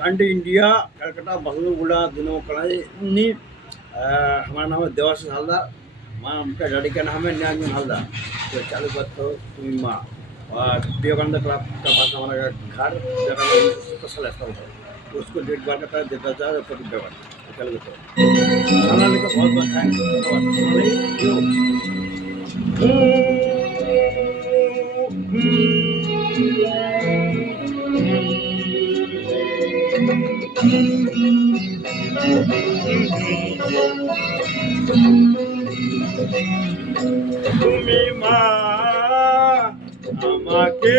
Country India Calcutta बहलूगुड़ा दिनों कड़ाई हमारा नाम है देवाशीष हालदार माँ उनका डैडी का नाम है न्यायमन हालदार। तो चालू बात तो तुम्हें माँ और विवेकानंद क्लब का पास हमारा घर विवेकानंद स्थल है उसको डेट बार का देता जा रहा है तो चलो तो सोनाली का बहुत बहुत थैंक्स सोनाली তুমি মা আমাকে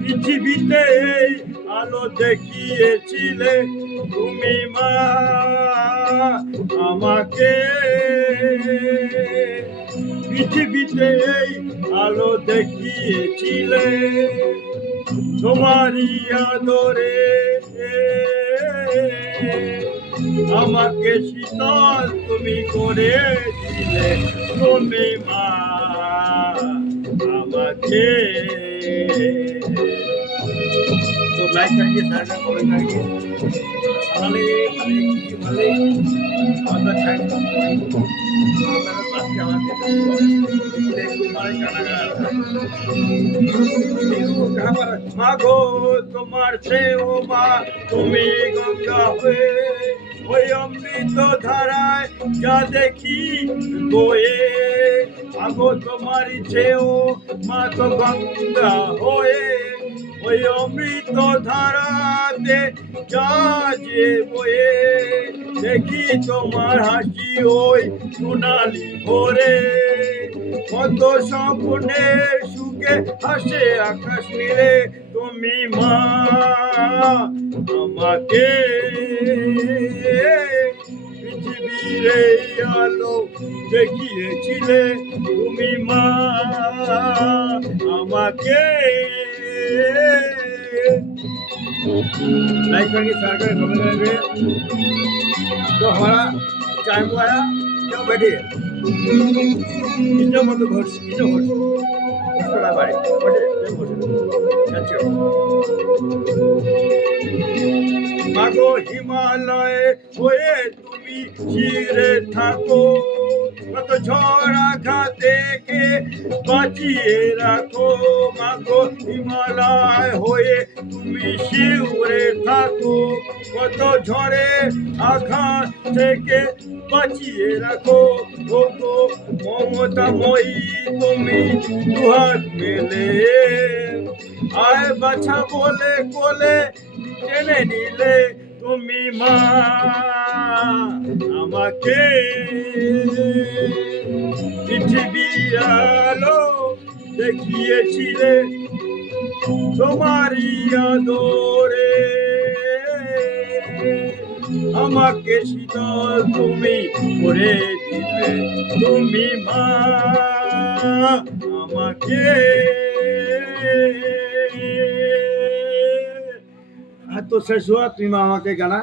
পৃথিবীতে আলো দেখিয়েছিলে তুমি মা আমাকে পৃথিবীতে আলো দেখিয়েছিলে তোমারই আদরে আমাকে শীতল তুমি করে দিলে তুমি মা আমাকে। तो लाइक करिए शेयर करिए कमेंट करिए साले भले बहुत अच्छा মাগো তোমার সেও মা তুমি গঙ্গা হয়ে ওই অমৃত ধারায় যা দেখি বয়ে মাগো তোমার সেও মা তো গঙ্গা হয়ে ওই অমৃত ধারাতে যা যে বয়ে দেখি তোমার হাসি ওই সোনালি ভোরে কত স্বপ্নের সুখে হাসে আকাশ নীলে তুমি মা আমাকে পৃথিবীর এই আলো দেখিয়েছিলে তুমি মা আমাকে। लाइक करके शेयर करें कमेंट करेंगे तो हमारा चाय को आया क्या बैठे कितना मतलब घर कितना घर उसका बारे बैठे मागो हिमालय होए তুমি চিরে থাকো কত ঝড় আঘাত থেকে বাঁচিয়ে রাখো মাগো হিমালয় হয়ে তুমি শিউরে থাকো কত ঝড়ে আঘাত থেকে বাঁচিয়ে রাখো ওগো মমতাময়ী তুমি দুহাত মেলে আয় বাছা বলে কোলে টেনে নিলে তুমি মা আমাকে পৃথিবীর আলো দেখিয়েছিলে তোমারই আদরে আমাকে শীতল তুমি করে দিলে তুমি মা আমাকে। तो शेष हुआ तुम मामा के गाना।